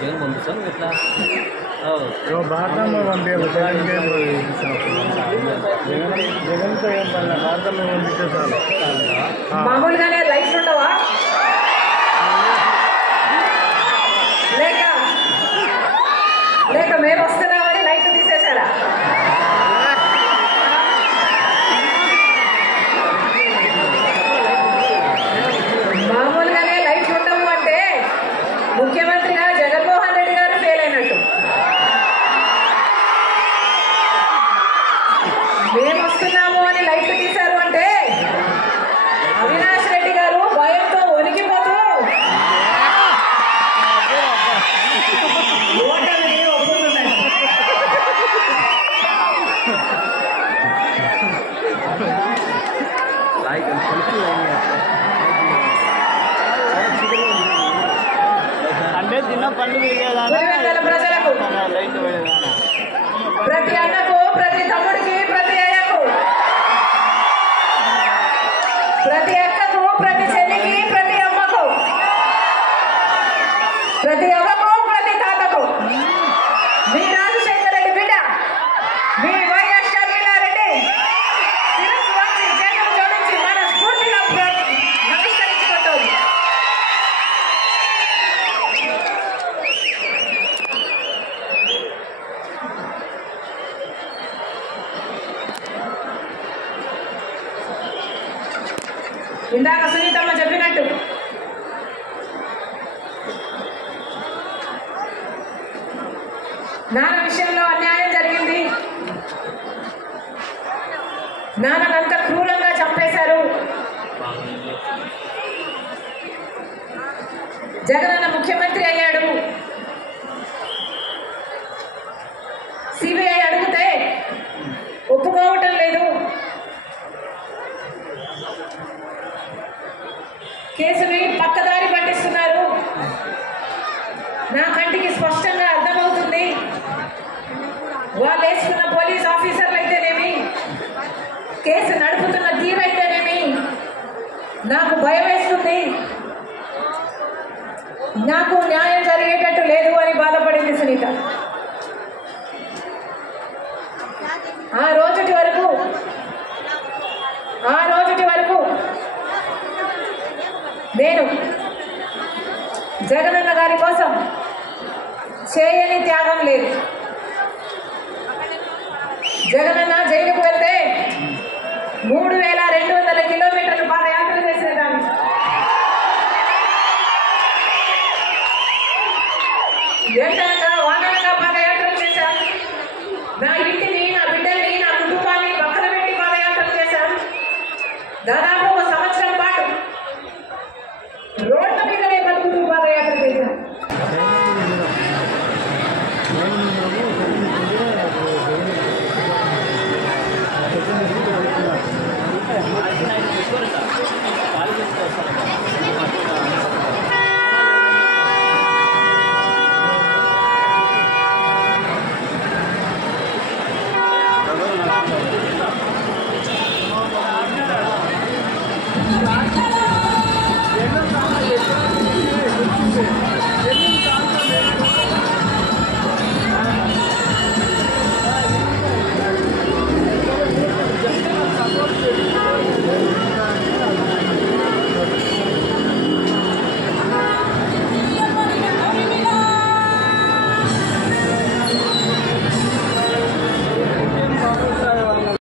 జగన్ పంపిస్తాను ఇట్లా భారతంలో పంపించాలి. జగన్తో ఏం పని, భారతంలో పంపిస్తే చాలు. మామూలుగానే లైఫ్ ఉండవా లేక లేక మేము వస్తున్నామని లైఫ్ తీసేశారా? మామూలుగానే లైఫ్ ఉండవు అంటే ముఖ్యమంత్రిగా జగన్మోహన్ రెడ్డి గారు ఫెయిల్ అయినట్టు. మేము వస్తున్నాము అని లైఫ్ తీశారు అంటే అవినాష్ రెడ్డి గారు భయంతో వణికిపోతూ ఓటమిని ఒప్పుకున్నారు. అంటే తిన్న పండు పులివెందుల ప్రజలకు, ప్రతి అన్నకు, ప్రతి తమ్ముడికి, ప్రతి అయ్యకు, ప్రతి అక్కకు, ప్రతి చెల్లికి, ప్రతి అమ్మకు, ప్రతి అవ్వకు, ప్రతి తాతకు మీ రాజశేఖర రెడ్డి బిడ్డ, మీ వైఎస్ షర్మిలారెడ్డి శిరస్సు వంచి చేతులు జోడించి మన స్ఫూర్తిగా నమస్కరించుకుంటుంది. ఇందాక సునీతమ్మ చెప్పినట్టు నాన్న విషయంలో అన్యాయం జరిగింది. నాన్నంత క్రూరంగా చంపేశారు. జగనన్న ముఖ్యమంత్రి అయ్యాడు. సిబిఐ అడిగితే ఒప్పుకోవటం లేదు. కేసుని పక్కదారి పట్టిస్తున్నారు. నా కంటికి స్పష్టంగా అర్థమవుతుంది. వాళ్ళు వేసుకున్న పోలీస్ ఆఫీసర్లు అయితేనేమి, కేసు నడుపుతున్న తీరైతేనేమి నాకు భయం వేస్తుంది. నాకు న్యాయం జరిగేటట్టు లేదు అని బాధపడింది సునీత. ఆ రోజుటి వరకు నేను జగనన్న గారి కోసం చేయని త్యాగం లేదు. జగనన్న జైలుకు వెళ్తే 3200 కిలోమీటర్లు పాదయాత్ర చేసేదాన్ని.